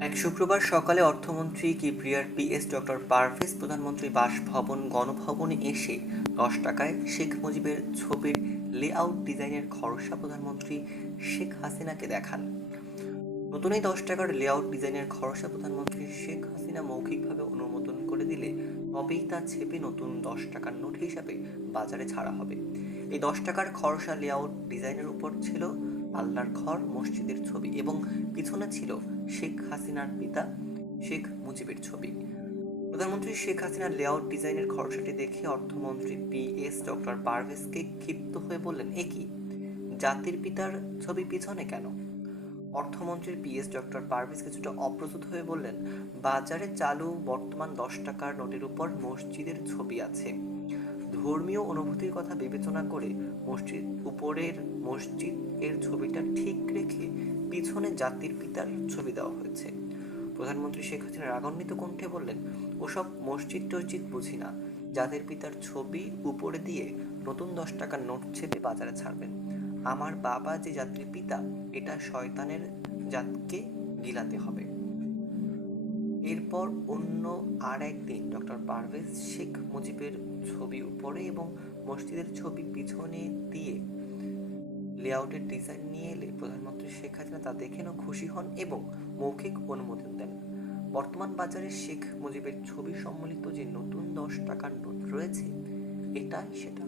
এক শুক্রবার সকালে অর্থমন্ত্রী কিবরিয়ার পিএস ডক্টর পারভেজ প্রধানমন্ত্রী বাসভবন গণভবনে এসে 10 টাকায় শেখ মুজিবের ছবির লেআউট ডিজাইনের খরচা প্রধানমন্ত্রী শেখ হাসিনাকে দেখান। নতুন এই 10 টাকার লেআউট ডিজাইনের খরচা প্রধানমন্ত্রী শেখ হাসিনা মৌখিকভাবে অনুমোদন করে দিলে তবেই তা ছেপে নতুন 10 টাকার নোট হিসাবে বাজারে ছাড়া হবে। এই 10 টাকার খরচা লেআউট ডিজাইনের উপর ছিল আল্লাহর ঘর মসজিদের ছবি এবং পিছনে ছিল শেখ হাসিনার পিতা শেখ মুজিবের ছবি। প্রধানমন্ত্রী শেখ হাসিনার লেআউট ডিজাইনের খরচাটি দেখে অর্থমন্ত্রী পিএস ডক্টর পারভেজকে ক্ষিপ্ত হয়ে বললেন, এ কি, জাতির পিতার ছবি পিছনে কেন? অর্থমন্ত্রী পিএস ডক্টর পারভেজ কিছুটা অপ্রস্তুত হয়ে বললেন, বাজারে চালু বর্তমান 10 টাকার নোটের উপর মসজিদের ছবি আছে। ধর্মীয় অনুভূতির কথা বিবেচনা করে উপরের মসজিদ এর ছবিটা ঠিক রেখে পিছনে জাতির পিতার ছবি দেওয়া হয়েছে। প্রধানমন্ত্রী শেখ হাসিনা রাগান্বিত কণ্ঠে বললেন, ওসব মসজিদ টসজিদ বুঝি না, জাতির পিতার ছবি উপরে দিয়ে নতুন 10 টাকার নোট ছেপে বাজারে ছাড়বেন। আমার বাবা যে জাতির পিতা, এটা শয়তানের জাতকে গিলাতে হবে। এরপর অন্য আর একদিন ডক্টর পারভেজ শেখ মুজিবের ছবি উপরে এবং মসজিদের ছবি পিছনে দিয়ে লেআউটের ডিজাইন নিয়ে এলে প্রধানমন্ত্রী শেখ হাসিনা তা দেখেনও খুশি হন এবং মৌখিক অনুমোদন দেন। বর্তমান বাজারে শেখ মুজিবের ছবি সম্বলিত যে নতুন 10 টাকার নোট রয়েছে, এটাই সেটা।